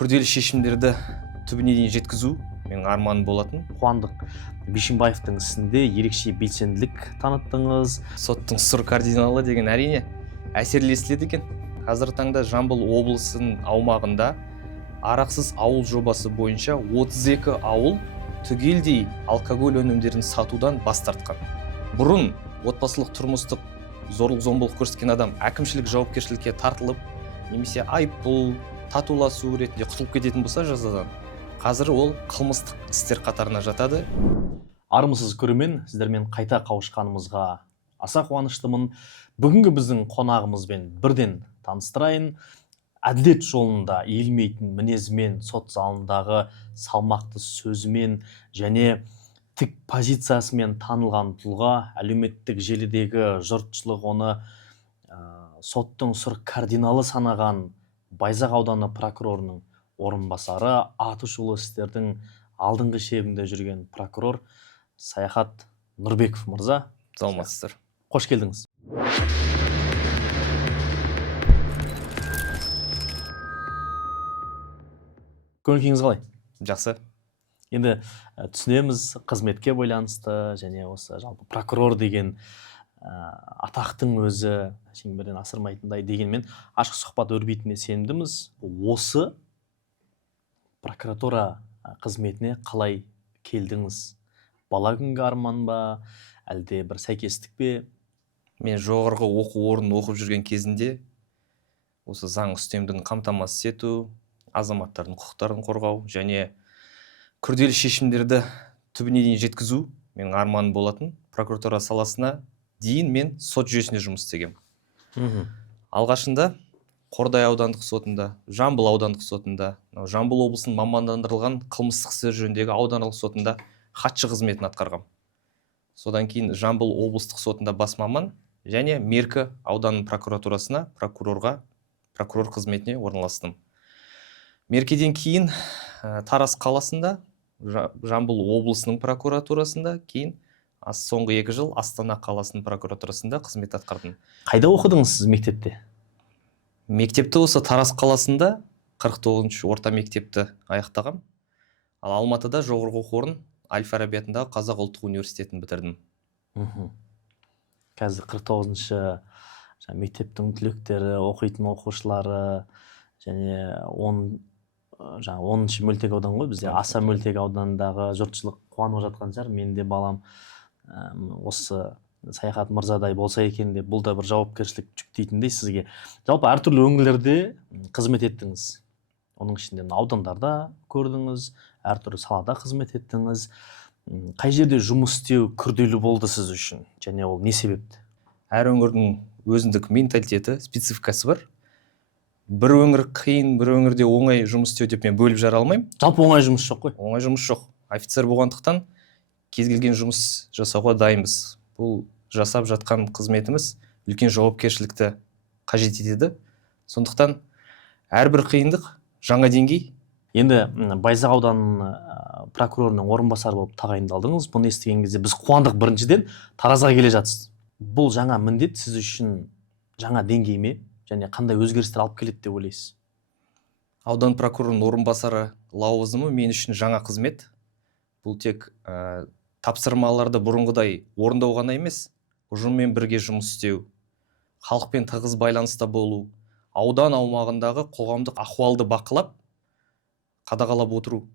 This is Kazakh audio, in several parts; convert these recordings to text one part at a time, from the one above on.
күрделі шешімдерді түбіне дейін жеткізу менің арманым болатын. Қуандық Бишімбаевтың ісінде ерекше белсенділік таныттыңыз. Соттың сұр кардиналы деген әрине әсерлі естіледі екен. Қазіргі таңда Жамбыл облысының аумағында арақсыз ауыл жобасы бойынша 32 ауыл түгелдей алкоголь өнімдерін сатудан бас тартқан. Бұрын отбасылық тұрмыстық зорлық-зомбылық көрсеткен адам әкімшілік жауапкершілікке тартылып, немесе айыппұл, татуласу ретінде құтылып кететін болса жазадан, қазір ол қылмыстық істер қатарына жатады. Армысыз көрермен, сіздермен қайта қауышқанымызға аса қуаныштымын. Бүгінгі біздің қонағымызбен бірден таныстырайын. Әділет жолында иілмейтін мінезімен, сот залындағы салмақты сөзімен және тік позициясымен танылған тұлға, әлеуметтік желідегі жұртшылық оны соттың сұр кардиналы санаған Байзақ ауданы прокурорының орынбасары, атышулы істердің алдыңғы шебінде жүрген прокурор Саяхат Нұрбеков мырза. Саламатсыздар. Қош келдіңіз. Көңіл-күйіңіз қалай? Жақсы. Енді түсінеміз, қызметке байланысты және осы жалпы прокурор деген атақтың өзі шеңберден асырмайтындай дегенмен ашық сұхбат өрбитініне сенімдіміз. Осы прокуратура қызметіне қалай келдіңіз? Бала күнгі арман ба, әлде бір сәйкестік пе? Мен жоғарғы оқу орнын оқып жүрген кезінде осы заң үстемдігін қамтамасыз ету, азаматтардың құқықтарын қорғау және күрделі шешімдерді түбіне дейін жеткізу менің арманым болатын. Прокуратура саласына дейін мен сот жүйесінде жұмыс істегем. Алғашында Қордай аудандық сотында, Жамбыл аудандық сотында, Жамбыл облысының мамандандырылған қылмыстық істер жөніндегі аудандық сотында хатшы қызметін атқарғам. Содан кейін Жамбыл облыстық сотында бас маман және Меркі ауданының прокуратурасына прокурор қызметіне орналастым. Меркеден кейін Тараз қаласында, Жамбыл облысының прокуратурасында, кейін соңғы 2 жыл Астана қаласының прокуратурасында қызмет атқардым. Қайда оқыдыңыз сіз мектепте? Мектепті осы Тараз қаласында 49-ші орта мектепті аяқтағам. Ал Алматыда жоғарғы оқу орын Әл-Фараби атындағы Қазақ ұлттық университетін бітірдім. Қазір 49-ші мектептің түлектері, оқитын оқушылары және 10-ші мөлтек аудан ғой, бізде аса мөлтек аудандағы жұртшылық қуанып жатқан шығар. Мен де балам осы Саяхат мырзадай болса екен деп, бұл да бір жауапкершілік жүктейтіндей сізге. Жалпы әртүрлі өңірлерде қызмет еттіңіз. Оның ішінде аудандарда көрдіңіз, әртүрлі салада қызмет еттіңіз. Қай жерде жұмыс істеу күрделі болды сіз үшін және ол не себепті? Әр өңірдің өзіндік менталитеті, спецификасы бар. Бір өңір қиын, бір өңірде оңай жұмыс істеу деп мен бөліп жара алмаймын. Жалпы оңай жұмыс жоқ қой. Оңай жұмыс жоқ. Офицер болғандықтан кез келген жұмыс жасауға дайынбыз. Бұл жасап жатқан қызметіміз үлкен жауапкершілікті қажет етеді. Сондықтан әрбір қиындық жаңа деңгей. Енді Байзақ ауданының прокурорының орынбасары болып тағайындалдыңыз. Бұны естіген кезде біз қуандық, біріншіден Таразға келе жатсыз. Бұл жаңа міндет сіз үшін жаңа деңгей ме және қандай өзгерістер алып келеді деп ойлайсыз? Аудан прокурорының орынбасары лауазымы мен үшін жаңа қызмет. Бұл тек тапсырмаларды бұрынғыдай орындау ғана емес, ұжыммен бірге жұмыс істеу, халықпен тығыз байланыста болу, аудан аумағындағы қоғамдық ахуалды бақылап, қадағалап отыру.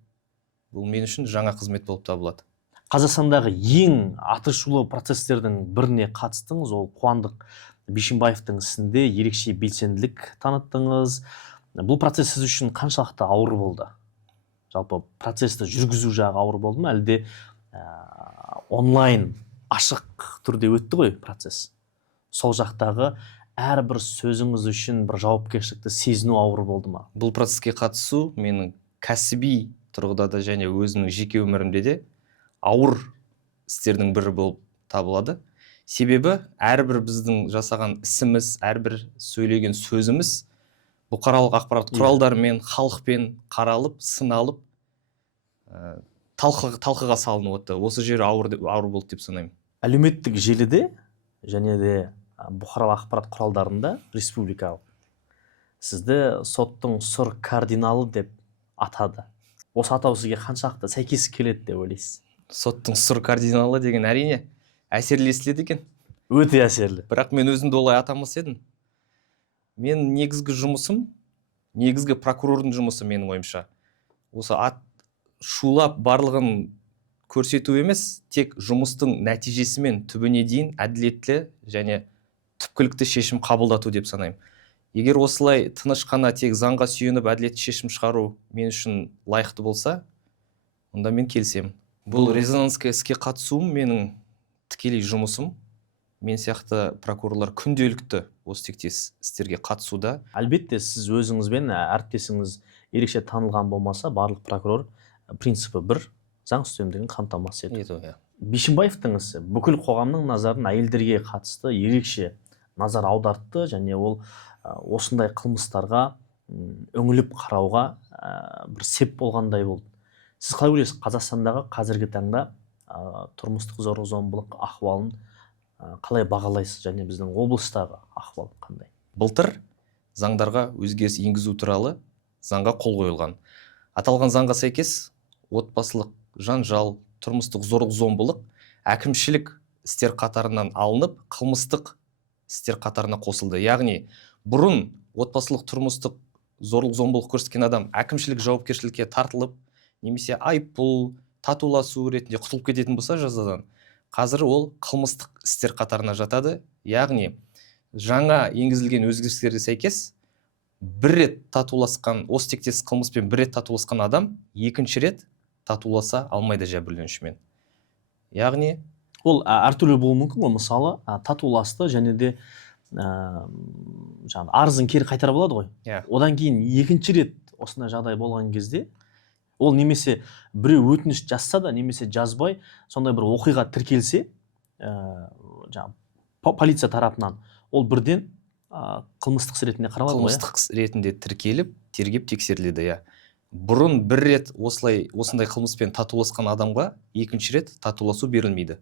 Бұл мен үшін жаңа қызмет болып табылады. Қазақстандағы ең атышулы процестердің біріне қатыстыңыз, ол Қуандық Бишімбаевтың ісінде ерекше белсенділік таныттыңыз. Бұл процесс сіз үшін қаншалықты ауыр болды? Жалпы процесті жүргізу жағы ауыр болды ма, әлде онлайн ашық түрде өтті ғой процесс? Сол жақтағы әрбір сөзіңіз үшін бір жауапкершілікті сезіну ауыр болды ма? Бұл процесске қатысу менің кәсіби тұрғыда да және өзімнің жеке өмірімде де ауыр істердің бірі болып табылады. Себебі әрбір біздің жасаған ісіміз, әрбір сөйлеген сөзіміз бұқаралық ақпарат құралдарымен, халықпен қаралып, сыналып, талқыға салынып отты. Осы жері ауыр болды деп санаймын. Әлеуметтік желіде және де бұқаралық ақпарат құралдарында республикалық сізді соттың сұр кардиналы деп атады. Осы атау сізге қаншалықты сәйкес келеді деп ойлайсыз? Соттың сұр кардиналы деген әрине әсерлі естіледі екен. Өте әсерлі. Бірақ мен өзімді олай атамас едім. Мен негізгі прокурордың жұмысы менің ойымша. Осы шулап барлығын көрсету емес, тек жұмыстың нәтижесімен түбіне дейін әділетті және түпкілікті шешім қабылдату деп санаймын. Егер осылай тыныш қана тек заңға сүйеніп әділетті шешім шығару мен үшін лайықты болса, онда мен келісемін. Бұл резонансқа іске қатысуым менің тікелей жұмысым. Мен сияқты прокурорлар күнделікті осы тектес істерге қатысуда. Әлбетте сіз өзіңіз бен әріптесіңіз ерекше танылған болмаса, барлық прокурор принципі бір, заң үстемдігін қамтамасыз ету. Бишімбаевтың ісі бүкіл қоғамның назарын әйелдерге қатысты ерекше назар аудартты, және ол осындай қылмыстарға үңіліп қарауға бір сеп болғандай болды. Сіз қалай ойлайсыз, Қазақстандағы қазіргі таңда тұрмыстық зорлық-зомбылық ахуалын қалай бағалайсыз, және біздің облыстағы ахуал қандай? Былтыр заңдарға өзгеріс енгізу туралы заңға қол қойылған. Аталған заңға сәйкес отбасылық жанжал, тұрмыстық зорлық-зомбылық әкімшілік істер қатарынан алынып, қылмыстық істер қатарына қосылды. Яғни бұрын отбасылық тұрмыстық зорлық-зомбылық көрсеткен адам әкімшілік жауапкершілікке тартылып, немесе айыппұл, татуласу ретінде құтылып кететін болса жазадан, қазір ол қылмыстық істер қатарына жатады. Яғни жаңа енгізілген өзгерістерге сәйкес бір рет татуласқан, осы тектес қылмыспен бір рет татуласқан адам екінші рет татуласа алмайды жәбірленушімен. Яғни ол әртүрлі болуы мүмкін ғой. Мысалы, татуласты және де арызын кері қайтарып алады ғой. Одан кейін екінші рет осындай жағдай болған кезде ол немесе біреу өтініш жазса да, немесе жазбай, сондай бір оқиға тіркелсе, полиция тарапынан, ол бірден қылмыстық іс ретінде қаралады ғой. Қылмыстық іс ретінде тіркеліп, тергеп тексеріледі. Бұрын бір рет осындай қылмыспен татуласқан адамға екінші рет татуласу берілмейді.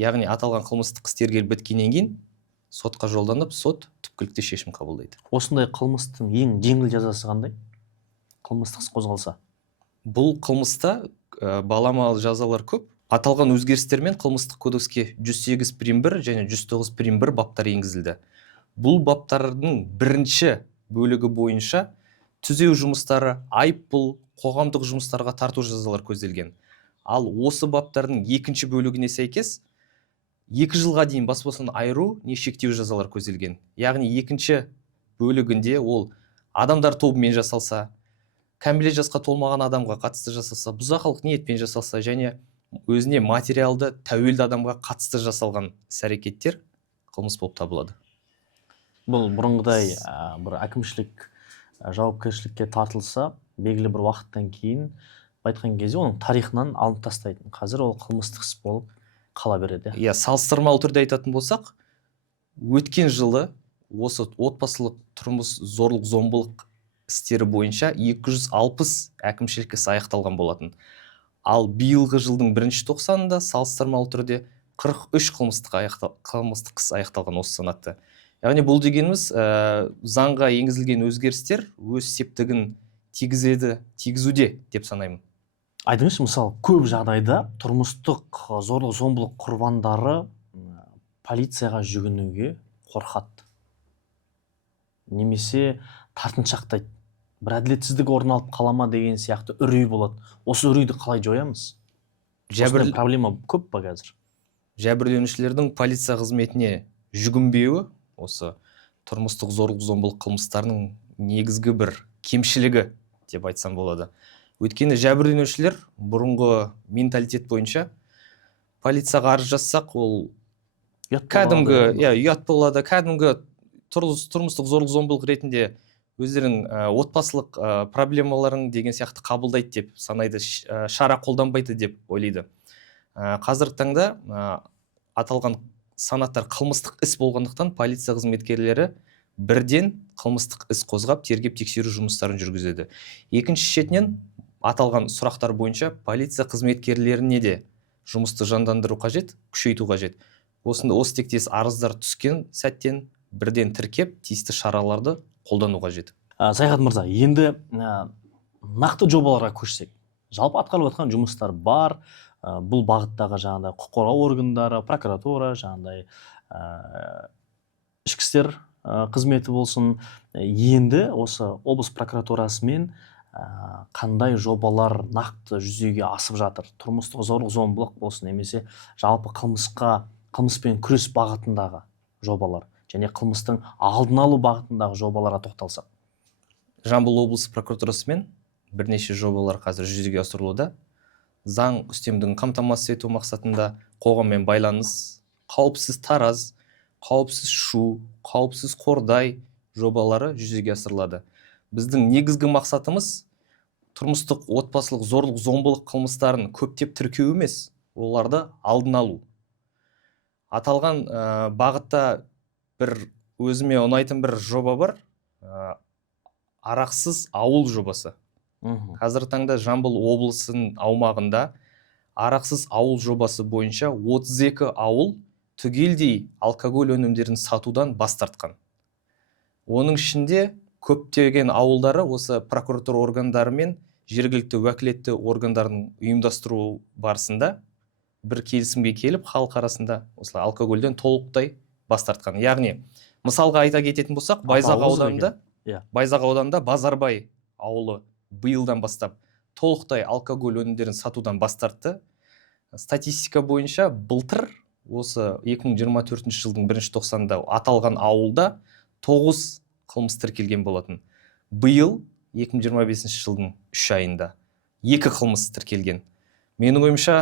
Яғни аталған қылмыстық іс тергеліп біткеннен кейін сотқа жолданып, сот түпкілікті шешім қабылдайды. Осындай қылмыстың ең жеңіл жазасы қандай? Қылмыстық іс қозғалса. Бұл қылмыста баламалы жазалар көп. Аталған өзгерістермен қылмыстық кодекске 108 прим 1 және 109 прим 1 баптар енгізілді. Бұл баптардың бірінші бөлігі бойынша түзеу жұмыстары, айыппұл, қоғамдық жұмыстарға тарту жазалар көзделген. Ал осы баптардың екінші бөлігіне сәйкес 2 жылға дейін бас бостандығынан айыру не шектеу жазалар көзделген. Яғни екінші бөлігінде ол адамдар тобымен жасалса, кәмелет жасқа толмаған адамға қатысты жасалса, бұзақылық ниетпен жасалса, және өзіне материалды тәуелді адамға қатысты жасалған іс-әрекеттер қылмыс болып табылады. Бұл бұрынғыдай бір әкімшілік жауапкершілікке тартылса, белгілі бір уақыттан кейін айтқан кезде оның тарихынан алынып тастайтын. Қазір ол қылмыстық іс болып қала береді. Салыстырмалы түрде айтатын болсақ, өткен жылы осы отбасылық тұрмыс зорлық-зомбылық істері бойынша 260 әкімшілік іс аяқталған болатын. Ал биылғы жылдың бірінші тоқсанында салыстырмалы түрде 43 қылмыстық іс аяқталған осы санатта. Яғни бұл дегеніміз заңға енгізілген өзгерістер өз септігін тигізуде деп санаймын. Айтыңызшы, мысалы, көп жағдайда тұрмыстық зорлық-зомбылық құрбандары полицияға жүгінуге қорқады. Немесе тартыншақтайды. Бір әділетсіздік орын алып қалама деген сияқты үрей болады. Осы үрейді қалай жоямыз? Осындай проблема көп па қазір? Жәбірленушілердің полиция қызметіне жүгінбеуі осы тұрмыстық зорлық-зомбылық қылмыстарының негізгі бір кемшілігі деп айтсам болады. Өйткені жәбірленушілер бұрынғы менталитет бойынша полицияға арыз жазсақ, ол кәдімгі ұят болады, кәдімгі тұрмыстық зорлық-зомбылық ретінде өздерінің отбасылық проблемаларын деген сияқты қабылдайды деп санайды, шара қолданбайды деп ойлайды. Қазіргі таңда аталған санаттар қылмыстық іс болғандықтан полиция қызметкерлері бірден қылмыстық іс қозғап, тергеп тексеру жұмыстарын жүргізеді. Екінші шетінен аталған сұрақтар бойынша полиция қызметкерлеріне де жұмысты жандандыру қажет, күшейту қажет. Осы тектес арыздар түскен сәттен бірден тіркеп, тиісті шараларды қолдану қажет. Сайхат мырза, енді нақты жобаларға көшсек, жалпы атқарылып жатқан жұмыстар бар. Бұл бағыттағы жаңағыдай құқық қорғау органдары, прокуратура, жаңағыдай ішкі істер қызметі болсын. Енді осы облыс прокуратурасымен қандай жобалар нақты жүзеге асып жатыр? Тұрмыстық зорлық-зомбылық болсын, немесе жалпы қылмыспен күрес бағытындағы жобалар және қылмыстың алдын алу бағытындағы жобаларға тоқталсақ. Жамбыл облысы прокуратурасымен бірнеше жобалар қазір жүзеге асырылуда. Заң үстемдігін қамтамасыз ету мақсатында қоғаммен байланыс, қауіпсіз Тараз, қауіпсіз Шу, қауіпсіз Қордай жобалары жүзеге асырылады. Біздің негізгі мақсатымыз тұрмыстық отбасылық зорлық-зомбылық қылмыстарын көптеп тіркеу емес, оларды алдын алу. Аталған бағытта бір өзіме ұнайтын бір жоба бар, арақсыз ауыл жобасы. Қазір таңда Жамбыл облысының аумағында арақсыз ауыл жобасы бойынша 32 ауыл түгелдей алкоголь өнімдерін сатудан бас тартқан. Оның ішінде көптеген ауылдары осы прокуратура органдары мен жергілікті уәкілетті органдардың ұйымдастыру барысында бір келісімге келіп, халық арасында осылай алкогольден толықтай бас тартқан. Яғни, мысалға айта кететін болсақ, Байзақ ауданында Базарбай ауылы биылдан бастап толықтай алкоголь өнімдерін сатудан бас тартты. Статистика бойынша былтыр осы 2024 жылдың 1 тоқсанында аталған ауылда 9 қылмыс тіркелген болатын. Биыл 2025 жылдың 3 айында 2 қылмыс тіркелген. Менің ойымша,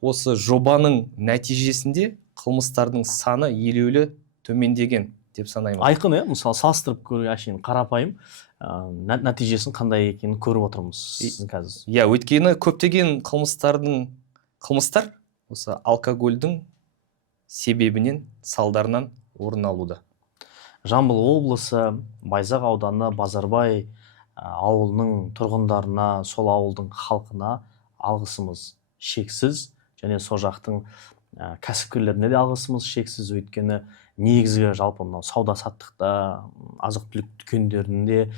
осы жобаның нәтижесінде қылмыстардың саны елеулі төмендеген деп санаймын. Айқын, мысалы салыстырып көруге әшейін қарапайым нәтижесін қандай екенін көріп отырмыз қазір. Өйткені көптеген қылмыстар осы алкогольдің себебінен, салдарынан орын алуда. Жамбыл облысы, Байзақ ауданы, Базарбай ауылының тұрғындарына, сол ауылдың халқына алғысымыз шексіз, және сол жақтың кәсіпкерлеріне де алғысымыз шексіз. Өйткені негізгі жалпы мынау сауда-саттықта, азық-түлік дүкендерінде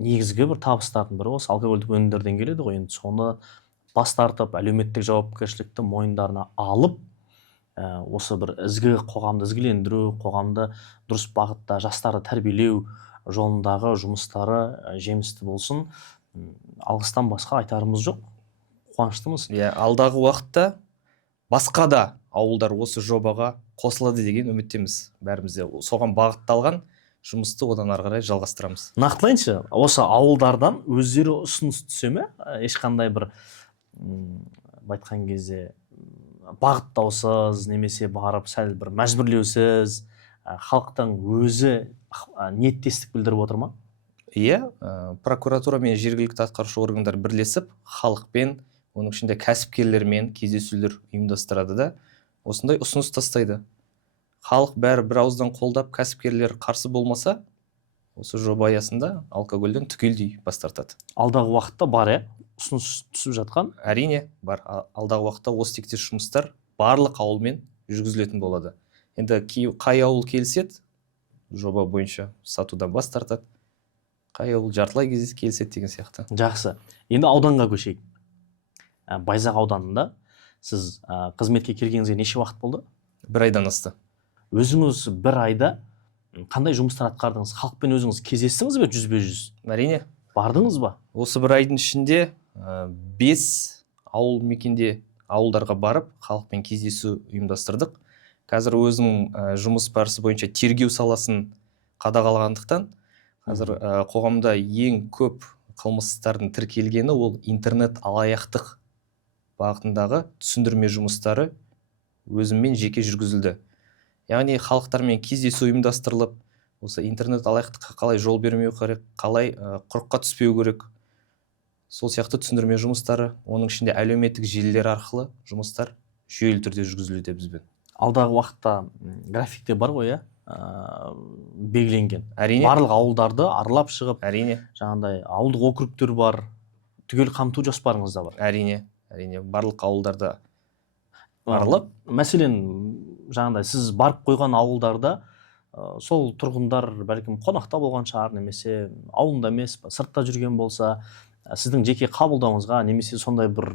негізгі бір табыстардың бірі осы алкогольдік өнімдерден келеді ғой. Енді соны бас тартып, әлеуметтік жауапкершілікті мойындарына алып, осы бір қоғамды ізгілендіру, қоғамды дұрыс бағытта жастарды тәрбиелеу жолындағы жұмыстары жемісті болсын. Алғыстан басқа айтарымыз жоқ. Қуаныштымыз. Алдағы уақытта басқа да ауылдар осы жобаға қосылады деген үміттеміз. Бәріміз де соған бағытталған жұмысты одан ары қарай жалғастырамыз. Нақтылайыншы, осы ауылдардан өздері ұсыныс түсе ме? Ешқандай бір айтқан кезде бағыттаусыз, немесе барып сәл бір мәжбүрлеусіз, халықтың өзі ниеттестік білдіріп отыр ма? Прокуратура мен жергілікті атқарушы органдар бірлесіп, халықпен, оның ішінде кәсіпкерлермен кездесулер ұйымдастырады да, осындай ұсыныс тастайды. Халық бәрі бір ауыздан қолдап, кәсіпкерлер қарсы болмаса, осы жоба аясында алкогольден түгелдей бас тартады. Алдағы уақытта бар, ұсыныс түсіп жатқан? Әрине бар. Алдағы уақытта осы тектес жұмыстар барлық ауылмен жүргізілетін болады. Енді қай ауыл келсет, жоба бойынша сатудан бас тартады. Қай ауыл жартылай келсет деген сияқты. Жақсы. Енді ауданға көшейік. Байзақ ауданында сіз қызметке келгеніңізге неше уақыт болды? 1 айдан асты. Өзіңіз 1 айда қандай жұмыстар атқардыңыз? Халықпен өзіңіз кездестіңіз бе жүзбе-жүз? Әрине. Бардыңыз ба? Осы 1 айдың ішінде 5 ауыл мекенде ауылдарға барып, халықпен кездесу ұйымдастырдық. Қазір өзім жұмыс барысы бойынша тергеу саласын қадағалағандықтан, қазір қоғамда ең көп қылмыстардың тіркелгені ол интернет алаяқтық бағытындағы түсіндірме жұмыстары өзіммен жеке жүргізілді. Яғни халықтармен кездесу ұйымдастырылып, осы интернет алаяқтыққа қалай жол бермеу керек, қалай құрыққа түспеу керек, сол сияқты түсіндірме жұмыстары, оның ішінде әлеуметтік желілер арқылы жұмыстар жүйелі түрде жүргізілуде бізбен. Алдағы уақытта графикте бар ғой, белгіленген. Әрине. Барлық ауылдарды аралап шығып, әрине, жаңағыдай ауылдық округтер бар, түгел қамту жоспарыңызда бар. Әрине, барлық ауылдарды аралап. Мәселен, жаңағыдай сіз барып қойған ауылдарда сол тұрғындар бәлкім қонақта болған шығар, немесе ауылында емес, сыртта жүрген болса, сіздің жеке қабылдауыңызға немесе сондай бір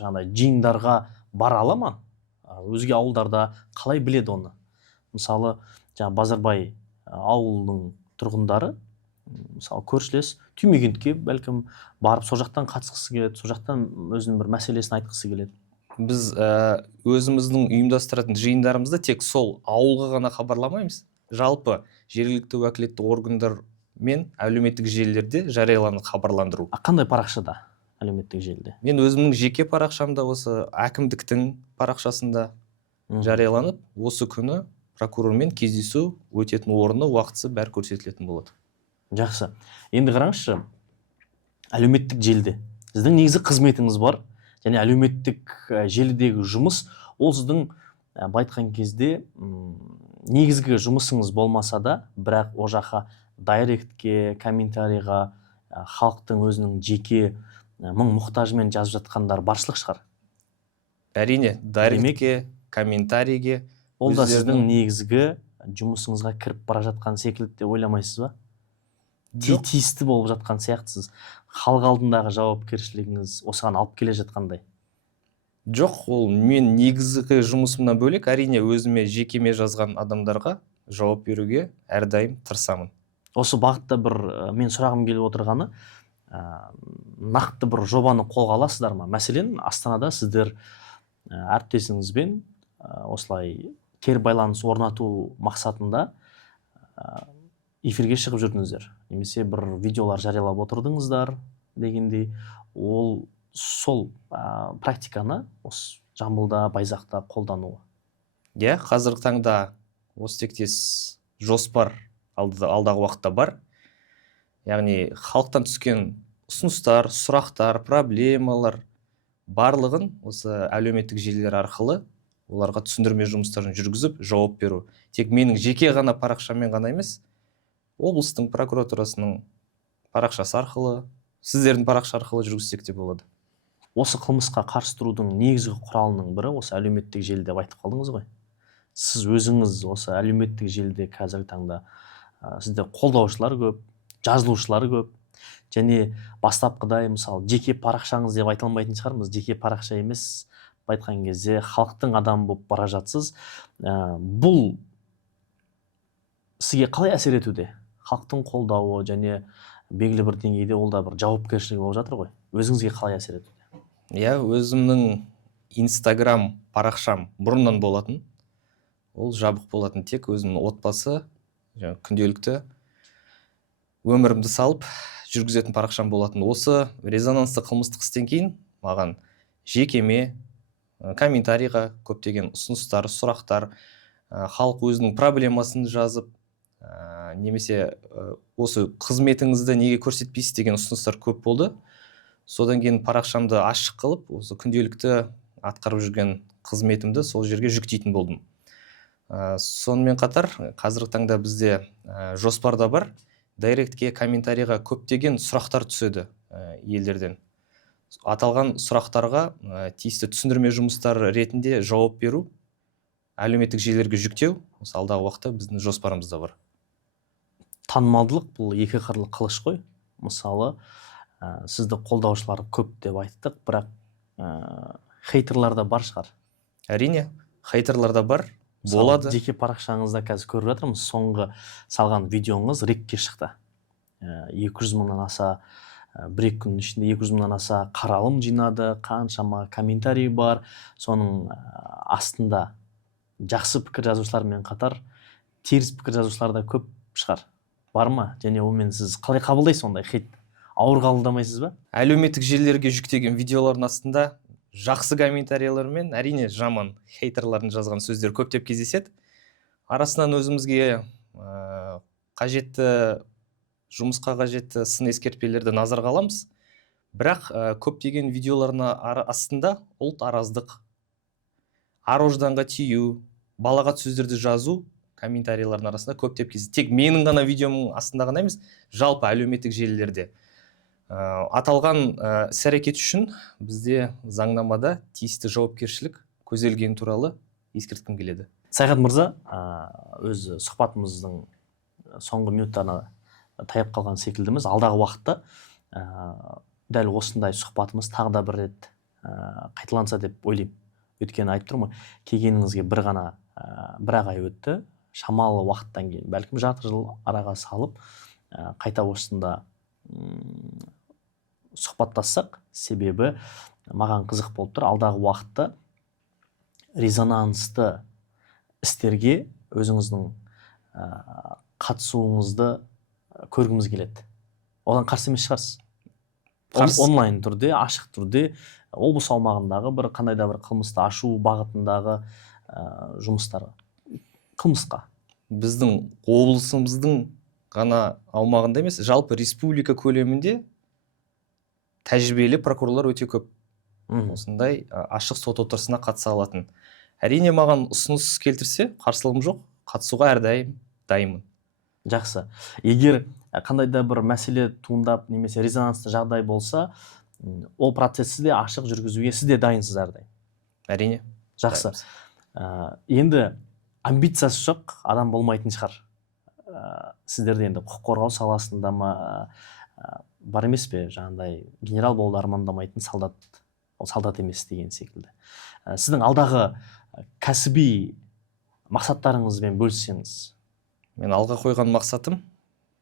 жаңағыдай жиындарға бара ала ма? Өзге ауылдарда қалай біледі оны? Мысалы, жаңа Базарбай ауылының тұрғындары, мысалы көршілес Түймегентке бәлкім барып сол жақтан қатысқысы келеді, сол жақтан өзінің бір мәселесін айтқысы келеді. Біз өзіміздің ұйымдастыратын жиындарымызды тек сол ауылға ғана хабарламаймыз. Жалпы жергілікті уәкілетті органдар мен әлеуметтік желілерде жарияланып хабарландыру. Қандай парақшада әлеуметтік желіде? Мен өзімнің жеке парақшамда, осы әкімдіктің парақшасында жарияланып, осы күні прокурормен кездесу өтетін орны, уақытысы бәрі көрсетілетін болады. Жақсы. Енді қараңызшы, әлеуметтік желіде сіздің негізі қызметіңіз бар, және әлеуметтік желідегі жұмыс, ол сіздің айтқан кезде негізгі жұмысыңыз болмаса да, бірақ о жаққа дайректке, комментарийға халықтың өзінің жеке мұң-мұқтажымен жазып жатқандар баршылық шығар. Әрине, дайректке, комментарийге ол да сіздің негізгі жұмысыңызға кіріп бара жатқан секілді деп ойламайсыз ба? Тиісті болып жатқан сияқтысыз. Халық алдындағы жауапкершілігіңіз осыған алып келе жатқандай. Жоқ, ол мен негізгі жұмысымнан бөлек, әрине өзіме жекеме жазған адамдарға жауап беруге әрдайым тырысамын. Осы бағытта бір мен сұрағым келіп отырғаны, нақты бір жобаны қолға аласыздар ма? Мәселен, Астанада сіздер әріптесіңізбен осылай кері байланыс орнату мақсатында эфирге шығып жүрдіңіздер, немесе бір видеолар жариялап отырдыңыздар дегендей, ол сол практиканы осы Жамбылда, Байзақта қолдануы. Қазіргі таңда осы тектес жоспар алдағы уақытта бар. Яғни халықтан түскен ұсыныстар, сұрақтар, проблемалар барлығын осы әлеуметтік желілер арқылы оларға түсіндірме жұмыстарын жүргізіп, жауап беру. Тек менің жеке ғана парақшамен ғана емес, облыстың прокуратурасының парақшасы арқылы, сіздердің парақша арқылы жүргізсек те болады. Осы қылмысқа қарсы тұрудың негізгі құралының бірі осы әлеуметтік желі деп айтып қалдыңыз ғой. Сіз өзіңіз осы әлеуметтік желіде қазіргі таңда сізде қолдаушылар көп, жазылушылар көп, және бастапқыдай мысалы жеке парақшаңыз деп айта алмайтын шығармыз, жеке парақша емес, айтқан кезде халықтың адамы болып бара жатсыз. Бұл сізге қалай әсер етуде? Халықтың қолдауы және белгілі бір деңгейде ол да бір жауапкершілігі болып жатыр ғой. Өзіңізге қалай әсер етуде? Өзімнің Инстаграм парақшам бұрыннан болатын. Ол жабық болатын, тек өзімнің отбасы, күнделікті өмірімді салып жүргізетін парақшам болатын. Осы резонансты қылмыстық істен кейін маған жекеме, комментарийға көптеген ұсыныстар, сұрақтар, халық өзінің проблемасын жазып, немесе осы қызметіңізді неге көрсетпейсіз деген ұсыныстар көп болды. Содан кейін парақшамды ашық қылып, осы күнделікті атқарып жүрген қызметімді сол жерге жүктейтін болдым. Сонымен қатар, қазіргі таңда бізде жоспарда бар, дайректке, комментарийға көптеген сұрақтар түседі елдерден. Аталған сұрақтарға тиісті түсіндірме жұмыстары ретінде жауап беру, әлеуметтік желілерге жүктеу, осы алдағы уақытта біздің жоспарымызда бар. Танымалдылық бұл екі қырлы қылыш қой. Мысалы, сізді қолдаушылар көп деп айттық, бірақ хейтерлар да бар шығар. Әрине, хейтерлар да бар, болады. Жеке парақшаңызда қазір көріп жатырмыз, соңғы салған видеоңыз рекке шықты. 200 мыңнан аса, бір-екі күн ішінде 200 мыңнан аса қаралым жинады, қаншама комментарий бар. Соның астында жақсы пікір жазушылармен қатар теріс пікір жазушылар да көп шығар. Бар ма? Және онымен сіз қалай қабылдайсыз ондай хейт? Ауыр қабылдамайсыз ба? Әлеуметтік желілерге жүктеген видеолардың астында жақсы комментарийлер мен әрине жаман хейтерлардың жазған сөздер көптеп кездеседі. Арасынан өзімізге қажетті жұмысқа қажетті сын ескертпелерді назарға аламыз. Бірақ көптеген видеоларына астында ұлт араздық, ар-ожданға тию, балағат сөздерді жазу комментарийлардың арасында көптеп кездеседі. Тек менің ғана видеомның астында ғана емес, жалпы әлеуметтік желілерде. Аталған іс-әрекет үшін бізде заңнамада тиісті жауапкершілік көзделгені туралы ескерткім келеді. Саяхат мырза, өз сұхбатымыздың соңғы минуттарына таяп қалған секілдіміз. Алдағы уақытта дәл осындай сұхбатымыз тағы да бір рет қайталанса деп ойлаймын. Өйткені айтып тұрмын, келгеніңізге бір ақ ай өтті. Шамалы уақыттан кейін, бәлкім жарты жыл араға салып, қайта осында сұхбаттассақ, себебі маған қызық болып тұр. Алдағы уақытта резонансты істерге өзіңіздің қатысуыңызды көргіміз келеді. Одан қарсы емес шығарсыз. Онлайн түрде, ашық түрде, облыс аумағындағы бір қандай да бір қылмысты ашу бағытындағы жұмыстарға, қылмысқа. Біздің облысымыздың ғана аумағында емес, жалпы республика көлемінде тәжірибелі прокурорлар өте көп. Осындай ашық сот отырысына қатыса алатын. Әрине маған ұсыныс келтірсе, қарсылығым жоқ, қатысуға әрдайым дайынмын. Жақсы. Егер қандай да бір мәселе туындап, немесе резонансты жағдай болса, ол процессі де ашық жүргізуге сіз де дайынсыз әрдайым. Әрине. Жақсы. Енді амбициясы жоқ адам болмайтын шығар. Сіздерде енді құқық қорғау саласында ма бар емес пе, жаңағыдай генерал болуды армандамайтын солдат, ол солдат емес деген секілді. Сіздің алдағы кәсіби мақсаттарыңызбен бөліссеңіз? Мен алға қойған мақсатым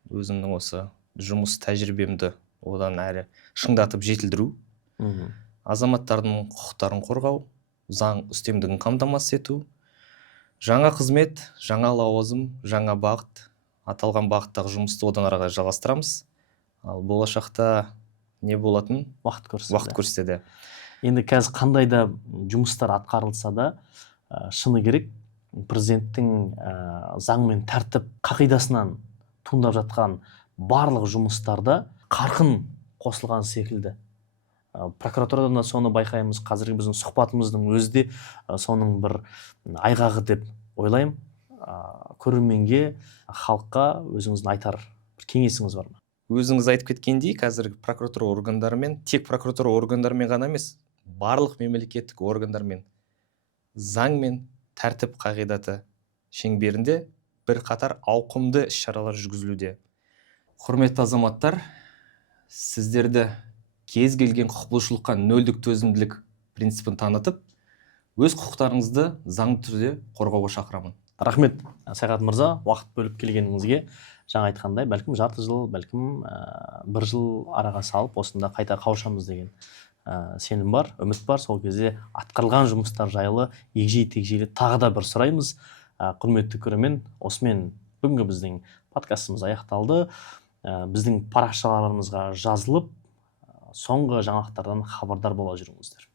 өзімнің осы жұмыс тәжірибемді одан әрі шыңдатып жетілдіру, азаматтардың құқықтарын қорғау, заң үстемдігін қамтамасыз ету, жаңа қызмет, жаңа лауазым, жаңа бағыт, аталған бағыттағы жұмысты одан ары қарай жалғастырамыз. Ал болашақта не болатын уақыт көрсетеді. Енді қазір қандай да жұмыстар атқарылса да, шыны керек, президенттің заң мен тәртіп қағидасынан туындап жатқан барлық жұмыстарда қарқын қосылған секілді. Прокуратурадан да соны байқаймыз, қазіргі біздің сұхбатымыздың өзі де соның бір айғағы деп ойлаймын. Көрерменге, халыққа өзіңіздің айтар бір кеңесіңіз бар ма? Өзіңіз айтып кеткендей, қазіргі прокуратура органдарымен, тек прокуратура органдарымен ғана емес, барлық мемлекеттік органдармен заң мен тәртіп қағидаты шеңберінде бір қатар ауқымды іс-шаралар жүргізілуде. Құрметті азаматтар, сіздерді кез келген құқық бұзушылыққа нөлдік төзімділік принципін танытып, өз құқықтарыңызды заңды түрде қорғауға шақырамын. Рахмет, Саяхат мырза, уақыт бөліп келгеніңізге. Жаңа айтқандай, бәлкім жарты жыл, бәлкім бір жыл араға салып, осында қайта қауышамыз деген сенім бар, үміт бар. Сол кезде атқарылған жұмыстар жайлы егжей-тегжейлі тағы да бір сұраймыз. Құрметті көрермен, осымен бүгінгі біздің подкастымыз аяқталды. Біздің парақшаларымызға жазылып, соңғы жаңалықтардан хабардар бола жүріңіздер.